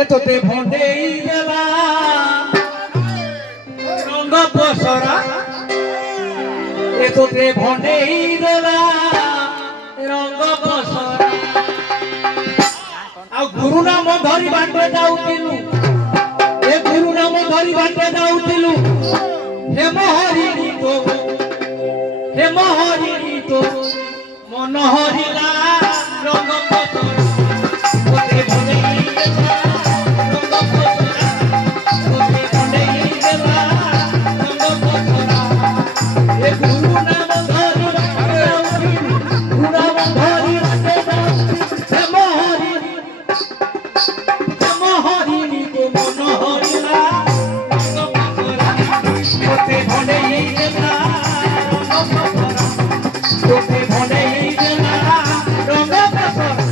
এততে ভন্ডেই দেলা রঙ্গ পসরা এততে ভন্ডেই দেলা রঙ্গ পসরা ଆଉ ଗୁରୁ ନାମ ଧରି ବାଟେ ଯାଉଥିଲୁ ଏ ଗୁରୁ ନାମ ଧରି ବାଟେ ଯାଉଥିଲୁ ହେମ ହରିଣି ତ ମନ ହରିଲା ରଙ୍ଗ ପସରା ତୋତେ ଭଣ୍ଡେଇ ଦେଲା ରଙ୍ଗ ପସରା ତୋତେ ଭଣ୍ଡେଇ ଦେଲା ରଙ୍ଗ ପସରା ଏ ଗୁରୁ ନାମ ଧରି ବାଟେ ଯାଉଥିଲୁ ଗୁରୁ ନାମ ଧରି ବାଟେ ଯାଉଥିଲୁ ହେମ ହରିଣି তো মন হরিলা রঙ্গ পসরা তোতে ভণ্ডেই দেলা রঙ্গ পসরা তোতে ভণ্ডেই দেলা রঙ্গ পসরা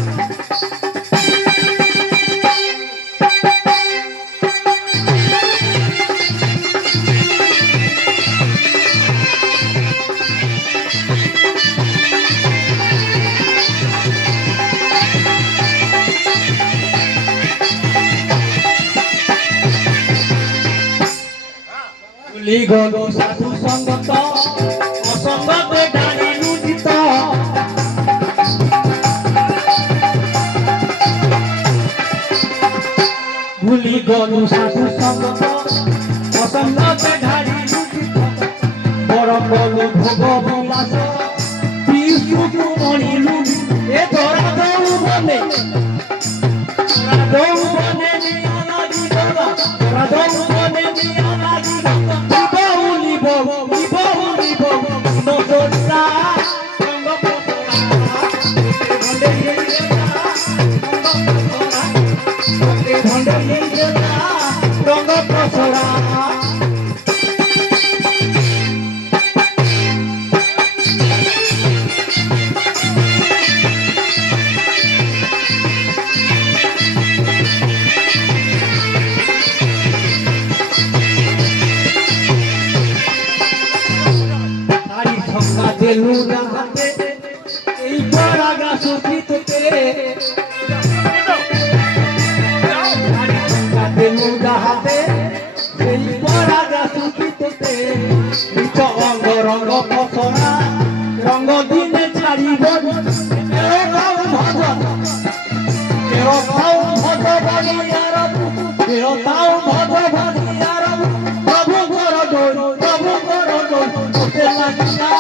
গলো সাধু সঙ্গত অসঙ্গতে ডালি লুটিত ভুলি গলো সাধু সঙ্গত অসঙ্গতে ঢালি লুটিত বড় গলো ভোগ বিলাস বিষ্ণু মণি লুটি এ ধরা দৌ বনে নিয়া লাগি গলা ধরা দৌ বনে নিয়া লাগি রঙ্গ পসরা দেলু রাতে এই পরাগা সুখিতে দেলু রাতে এই পরাগা সুখিতে নিচ অঙ্গ রঙ্গ পসরা রঙ্গ দিনে ছাড়িব তেরো খাও ভজ বলিয়ার তেরো খাও ভজ বলিয়ার প্রভু কর তোতে লাগিলা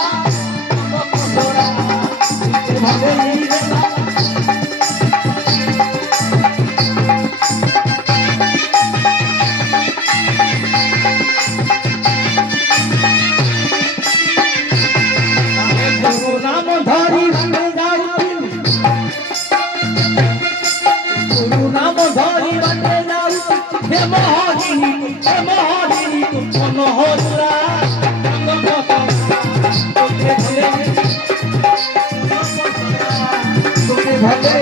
গুরু নাম ধরি বাটে যাও হেম হরিণী মন হরিলা তোতে ভলে